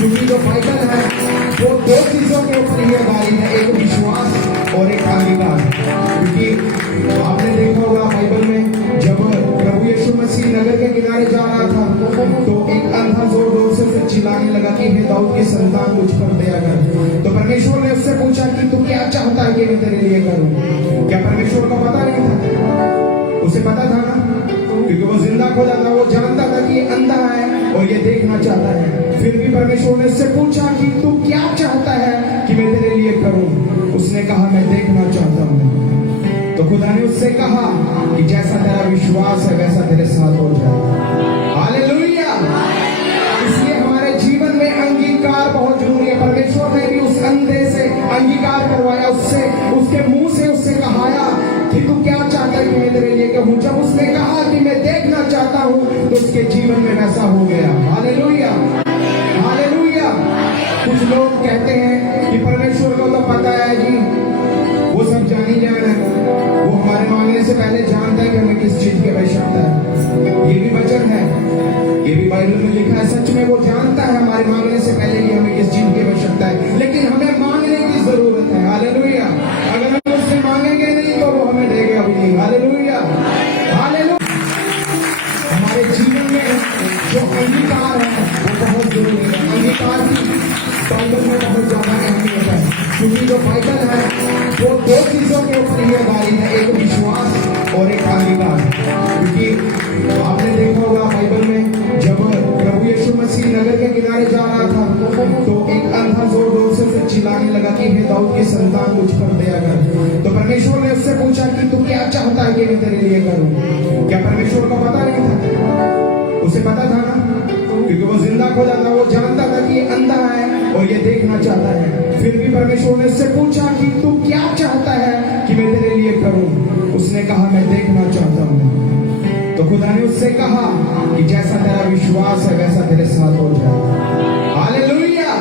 क्योंकि जो बाइबल है वो दो चीजों के ऊपर ही आधारित है, एक विश्वास और एक अंगीकार। क्योंकि आपने देखा होगा बाइबल में जब प्रभु यीशु मसीह नगर के किनारे जा रहा था तो एक अंधा जोर जोर से उसे चिल्लाने लगा कि हे दाऊद की संतान मुझ पर दया कर। तो परमेश्वर ने उससे पूछा कि तू क्या चाहता है कि मैं तेरे लिए करूं। क्या परमेश्वर को पता नहीं था? उसे पता था ना, क्योंकि वो जिंदा खुदा था, वो जानता था कि ये अंधा है और ये देखना चाहता है। फिर भी परमेश्वर ने उससे पूछा कि तू क्या चाहता है कि मैं तेरे लिए करूं। उसने कहा मैं देखना चाहता हूं। तो खुदा ने उससे कहा कि जैसा तेरा विश्वास है वैसा तेरे साथ हो जाए। हालेलुया। इसलिए हमारे जीवन में अंगीकार बहुत जरूरी है। परमेश्वर ने भी उस अंधे से अंगीकार करवाया, उससे उसके मुंह से उससे कहाया कि तू क्या चाहता है कि मैं तेरे लिए कहूं। जब उसने कहा कि मैं देखना चाहता हूं तो उसके जीवन में वैसा हो गया। Hallelujah, hallelujah. कुछ लोग कहते हैं कि परमेश्वर को तो पता है जी, वो सब जानी जान है, वो हमारे मांगने से पहले जानता है कि हमें किस चीज की आवश्यकता है। ये भी वचन है, ये भी बाइबल में लिखा है। सच में वो जानता है हमारे मांगने से पहले कि हमें किस चीज की आवश्यकता है, लेकिन हमें मांगने की जरूरत है। हालेलुया। अगर हम उससे मांगेंगे नहीं तो वो हमें देगा भी नहीं। Hallelujah, hallelujah. हमारे जीवन में जो अंगीकार है वो बहुत जरूरी है। अंगीकार की बाइबल में बहुत ज्यादा अहमियत है, क्योंकि जो बाइबल है वो दो चीजों के ऊपर ही आधारित है, एक विश्वास और एक अंगीकार। क्योंकि आपने देखा होगा बाइबल में जब प्रभु यीशु मसीह नगर के किनारे जा रहा था तो एक अंधा जोर जोर से उसे चिल्लाने लगा कि हे दाऊद की संतान मुझ पर दया कर। तो परमेश्वर ने उससे पूछा कि तू क्या चाहता है कि मैं तेरे लिए करूं। क्या परमेश्वर को पता नहीं था? उसे पता था ना, क्योंकि वो जिंदा खुदा था, वो जानता था कि ये अंधा है और ये देखना चाहता है। फिर भी परमेश्वर ने उससे पूछा कि तू क्या चाहता है कि मैं तेरे लिए करूं। उसने कहा मैं देखना चाहता हूं। तो खुदा ने उससे कहा कि जैसा तेरा विश्वास है वैसा तेरे साथ हो जाए। हालेलुया।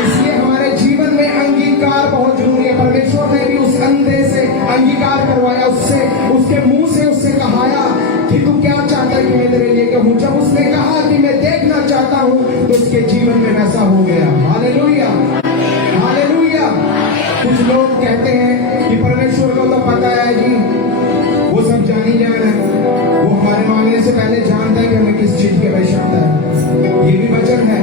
इसलिए हमारे जीवन में अंगीकार बहुत जरूरी है। परमेश्वर ने भी उस अंधे से अंगीकार करवाया, उससे उसके मुंह से उससे कहाया कि तू क्या चाहता है कि मैं तेरे लिए कहूं। जब उसने कहा कि मैं देखना चाहता हूं तो उसके जीवन में वैसा हो गया। Hallelujah, hallelujah. कुछ लोग कहते हैं कि परमेश्वर को तो पता है जी, वो सब जानी जान है, वो हमारे मांगने से पहले जानता है कि हमें किस चीज की आवश्यकता है। ये भी वचन है,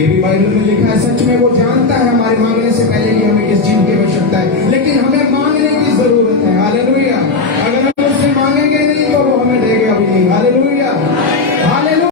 ये भी बाइबल में लिखा है। सच में वो जानता है हमारे मांगने से पहले कि हमें किस चीज की आवश्यकता है, लेकिन हमें